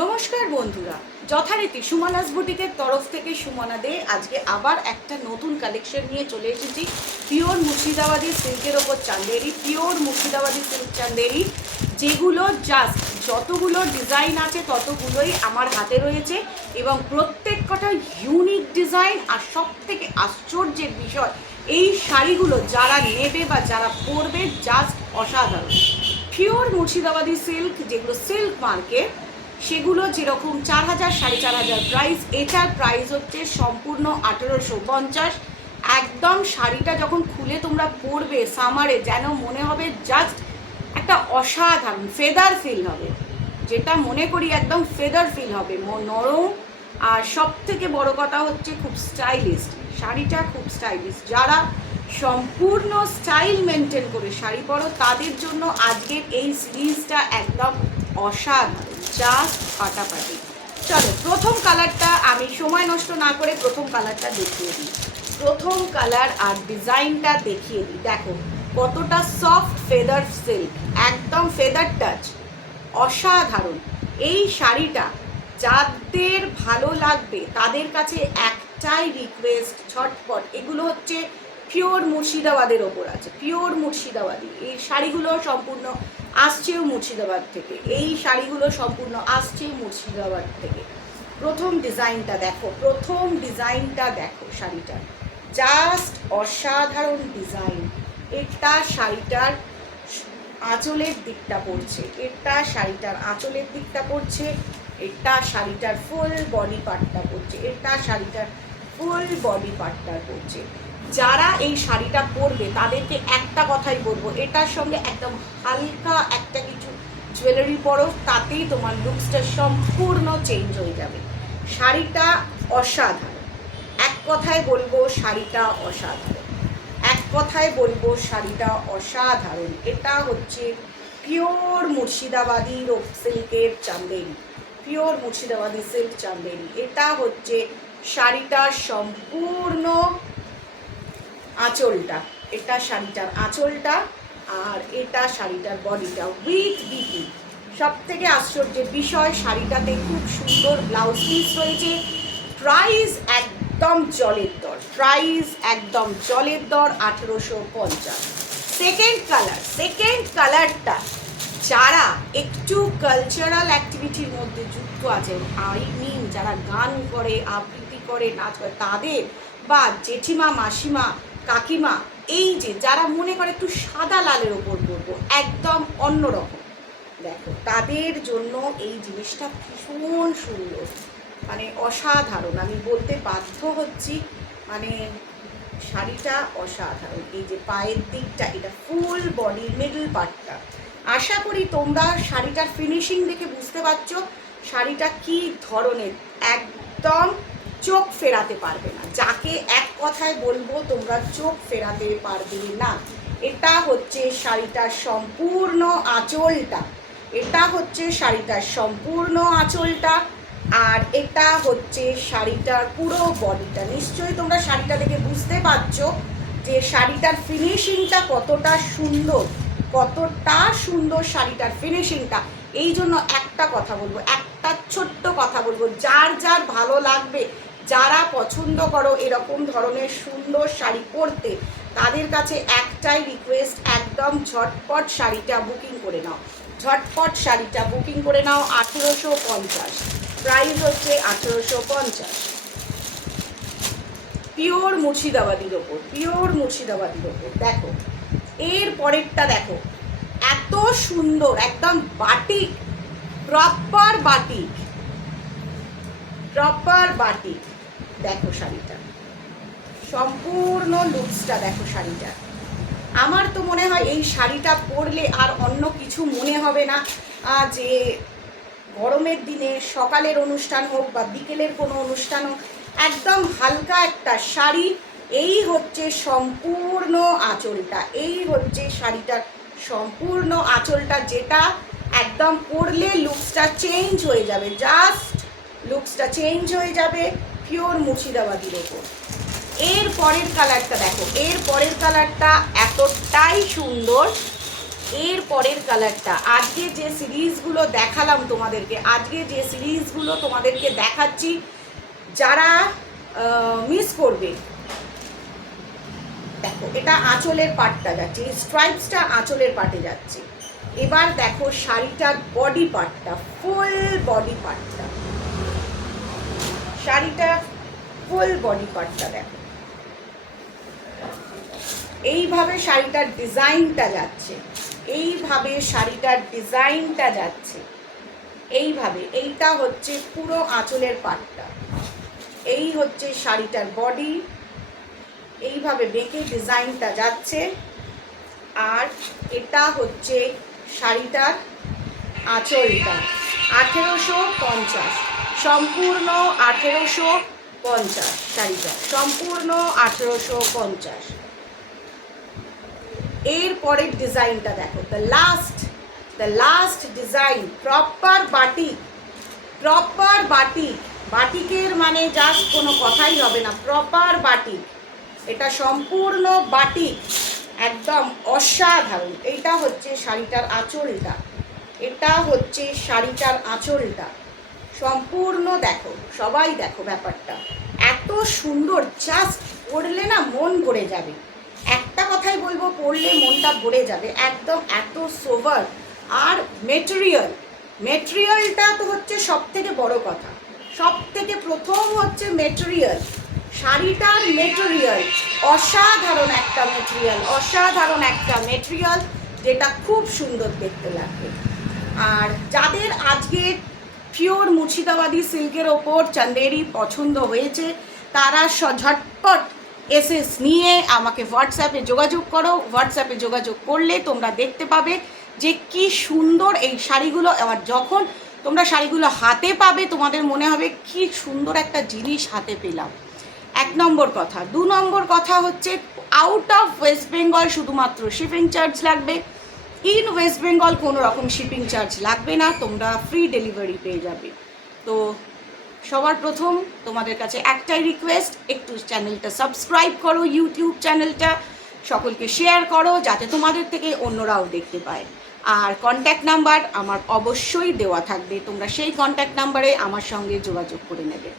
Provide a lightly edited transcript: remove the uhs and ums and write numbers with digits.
নমস্কার বন্ধুরা, যথারীতি সুমনাস বুটিকের তরফ থেকে সুমনা দে আজকে আবার একটা নতুন কালেকশন নিয়ে চলে এসেছি। পিওর মুর্শিদাবাদী সিল্কের ওপর চান্দেরি, পিওর মুর্শিদাবাদী সিল্ক চান্দেরি, যেগুলো জাস্ট যতগুলো ডিজাইন আছে ততগুলোই আমার হাতে রয়েছে এবং প্রত্যেক কটা ইউনিক ডিজাইন। আর সব থেকে আশ্চর্যের বিষয়, এই শাড়িগুলো যারা নেবে বা যারা পরবে জাস্ট অসাধারণ। পিওর মুর্শিদাবাদী সিল্ক, যেগুলো সিল্ক মার্কেট, সেগুলো যেরকম 4,000 4,500 প্রাইস, এটার প্রাইস হচ্ছে সম্পূর্ণ 1850। একদম শাড়িটা যখন খুলে তোমরা পরবে সামারে, যেন মনে হবে জাস্ট একটা অসাধারণ ফেদার ফিল হবে, যেটা মনে করি একদম ফেদার ফিল হবে, নরম। আর সব থেকে বড় কথা হচ্ছে খুব স্টাইলিশ শাড়িটা, খুব স্টাইলিশ। যারা সম্পূর্ণ স্টাইল মেনটেন করে শাড়ি পরো তাদের জন্য আজকের এই সিরিজটা একদম অসাধারণ, জাস্ট ফাটাফাটি। চলো প্রথম কালারটা আমি সময় নষ্ট না করে প্রথম কালারটা দেখিয়ে দিই। প্রথম কালার আর ডিজাইনটা দেখিয়ে দিই। দেখো কতটা সফট ফেদার সিল্ক, একদম ফেদার টাচ, অসাধারণ। এই শাড়িটা যাদের ভালো লাগবে তাদের কাছে একটাই রিকোয়েস্ট, ঝটপট। এগুলো হচ্ছে পিওর মুর্শিদাবাদের ওপর আছে, পিওর মুর্শিদাবাদী। এই শাড়িগুলো সম্পূর্ণ আসছেও মুর্শিদাবাদ থেকে, এই শাড়িগুলো সম্পূর্ণ আসছে মুর্শিদাবাদ থেকে। প্রথম ডিজাইনটা দেখো, প্রথম ডিজাইনটা দেখো, শাড়িটা জাস্ট অসাধারণ ডিজাইন। এটা শাড়িটার আঁচলের দিকটা পড়ছে, এটা শাড়িটার আঁচলের দিকটা পড়ছে, এটা শাড়িটার ফুল বডি পার্টটা পড়ছে, এটা শাড়িটার ফুল বডি পার্টটা পড়ছে। যারা এই শাড়িটা পরবে তাদেরকে একটা কথাই বলবো, এটার সঙ্গে একদম হালকা একটা কিছু জুয়েলারি পরো, তাতেই তোমার লুকসটা সম্পূর্ণ চেঞ্জ হয়ে যাবে। শাড়িটা অসাধারণ, এক কথায় বলবো শাড়িটা অসাধারণ, এক কথায় বলবো শাড়িটা অসাধারণ। এটা হচ্ছে পিওর মুর্শিদাবাদী সিল্কের চান্দেরি, পিওর মুর্শিদাবাদী সিল্ক চান্দেরি। এটা হচ্ছে শাড়িটার সম্পূর্ণ আঁচলটা, এটা শাড়িটার আঁচলটা, আর এটা শাড়িটার বডিটা উইথ বিপি। সব থেকে আশ্চর্যের বিষয়, শাড়িটাতে খুব সুন্দর ব্লাউজ পিস রয়েছে। প্রাইস একদম জলের দর, প্রাইস একদম জলের দর, 1850। সেকেন্ড কালার, সেকেন্ড কালারটা যারা একটু কালচারাল অ্যাক্টিভিটির মধ্যে যুক্ত আছে, আই মিন যারা গান করে, আবৃত্তি করে, নাচ করে তাদের, বা জেঠিমা, মাসিমা, কাকিমা, এই যে যারা মনে করে একটু সাদা লালের ওপর পরবো, একদম অন্যরকম, দেখো তাদের জন্য এই জিনিসটা ভীষণ সুন্দর, মানে অসাধারণ। আমি বলতে বাধ্য হচ্ছি, মানে শাড়িটা অসাধারণ। এই যে পায়ের দিকটা, এটা ফুল বডির মিডল পার্টটা। আশা করি তোমরা শাড়িটার ফিনিশিং দেখে বুঝতে পারছো শাড়িটা কি ধরনের, একদম চোখ ফেরাতে পারবে না। যাকে এক কথায় বলবো তোমরা চোখ ফেরাতে পারবে না। এটা হচ্ছে শাড়িটার সম্পূর্ণ আঁচলটা, এটা হচ্ছে শাড়িটার সম্পূর্ণ আঁচলটা, আর এটা হচ্ছে শাড়িটার পুরো বডিটা। নিশ্চয়ই তোমরা শাড়িটা দেখে বুঝতে পারছো যে শাড়িটার ফিনিশিংটা কতটা সুন্দর, কতটা সুন্দর শাড়িটার ফিনিশিংটা। এই জন্য একটা কথা বলবো, একটা ছোট্ট কথা বলবো, যার যার ভালো লাগবে, যারা পছন্দ করো এরকম ধরনের সুন্দর শাড়ি পরতে, তাদের কাছে একটাই রিকোয়েস্ট, একদম ঝটপট শাড়িটা বুকিং করে নাও, ঝটপট শাড়িটা বুকিং করে নাও। 1850, প্রাইস হচ্ছে 1850। পিওর মুর্শিদাবাদীর ওপর, পিওর মুর্শিদাবাদীর ওপর। দেখো এর পরেরটা দেখো, এত সুন্দর, একদম batik, proper batik, proper batik. দেখো শাড়িটা সম্পূর্ণ লুকসটা দেখো শাড়িটা। আমার তো মনে হয় এই শাড়িটা পরলে আর অন্য কিছু মনে হবে না, যে গরমের দিনে সকালের অনুষ্ঠান হোক বা বিকেলের কোনো অনুষ্ঠান হোক, একদম হালকা একটা শাড়ি। এই হচ্ছে সম্পূর্ণ আঁচলটা, এই হচ্ছে শাড়িটার সম্পূর্ণ আঁচলটা, যেটা একদম পরলে লুকসটা চেঞ্জ হয়ে যাবে, জাস্ট লুকসটা চেঞ্জ হয়ে যাবে। পিওর মুর্শিদাবাদীর ওপর। এর পরের কালারটা দেখো, এর পরের কালারটা এতটাই সুন্দর, এর পরের কালারটা, আজকে যে সিরিজগুলো দেখালাম তোমাদেরকে, আজকে যে সিরিজগুলো তোমাদেরকে দেখাচ্ছি, যারা মিস করবে, দেখো এটা আঁচলের পাটটা যাচ্ছে, এই স্ট্রাইপসটা আঁচলের পাটে যাচ্ছে। এবার দেখো শাড়িটার বডি পার্টটা, ফুল বডি পার্টটা, শাড়িটার ফুল বডি পার্টটা দেখো, এইভাবে শাড়িটার ডিজাইনটা যাচ্ছে, এইভাবে শাড়িটার ডিজাইনটা যাচ্ছে, এইভাবে। এইটা হচ্ছে পুরো আঁচলের পাটটা, এই হচ্ছে শাড়িটার বডি, এইভাবে বেঁকে ডিজাইনটা যাচ্ছে। আর এটা হচ্ছে শাড়িটার আঁচলটা, 1850, সম্পূর্ণ 1850 শাড়িটা, সম্পূর্ণ 1850। এর পরের ডিজাইনটা দেখো, the last design, proper batik, proper batik, বাটিকের মানে জাস্ট কোনো কথাই হবে না, প্রপার বাটিক, এটা সম্পূর্ণ বাটিক, একদম অসাধারণ। এইটা হচ্ছে শাড়িটার আঁচলটা, এটা হচ্ছে শাড়িটার আঁচলটা, সম্পূর্ণ দেখো, সবাই দেখো ব্যাপারটা এত সুন্দর, জাস্ট পরলে না মন ভরে যাবে। একটা কথাই বলবো, পরলে মনটা ভরে যাবে একদম, এত সোভার। আর মেটেরিয়ালটা তো হচ্ছে সব থেকে বড় কথা, সব থেকে প্রথম হচ্ছে মেটেরিয়াল, শাড়িটার মেটেরিয়াল অসাধারণ একটা মেটেরিয়াল, অসাধারণ একটা মেটেরিয়াল, যেটা খুব সুন্দর দেখতে লাগবে। আর যাদের আজকে পিওর মুর্শিদাবাদি সিল্কের ওপর চান্দেরি পছন্দ হয়েছে, তারা ঝটপট এসএস নিয়ে আমাকে হোয়াটসঅ্যাপে যোগাযোগ করো। হোয়াটসঅ্যাপে যোগাযোগ করলে তোমরা দেখতে পাবে যে কি সুন্দর এই শাড়িগুলো। আবার যখন তোমরা শাড়িগুলো হাতে পাবে, তোমাদের মনে হবে কি সুন্দর একটা জিনিস হাতে পেলাম, এক নম্বর কথা। দু নম্বর কথা হচ্ছে, আউট অফ ওয়েস্ট বেঙ্গল শুধুমাত্র শিপিং চার্জ লাগবে, ইন ওয়েস্ট বেঙ্গল কোনো রকম শিপিং চার্জ লাগবে না, তোমরা ফ্রি ডেলিভারি পেয়ে যাবে। তো সবার প্রথম তোমাদের কাছে একটাই রিকোয়েস্ট, একটু চ্যানেলটা সাবস্ক্রাইব করো, ইউটিউব চ্যানেলটা সকলকে শেয়ার করো, যাতে তোমাদের থেকে অন্যরাও দেখতে পায়। আর কন্ট্যাক্ট নাম্বার আমার অবশ্যই দেওয়া থাকবে, তোমরা সেই কন্ট্যাক্ট নাম্বারে আমার সঙ্গে যোগাযোগ করে নেবে।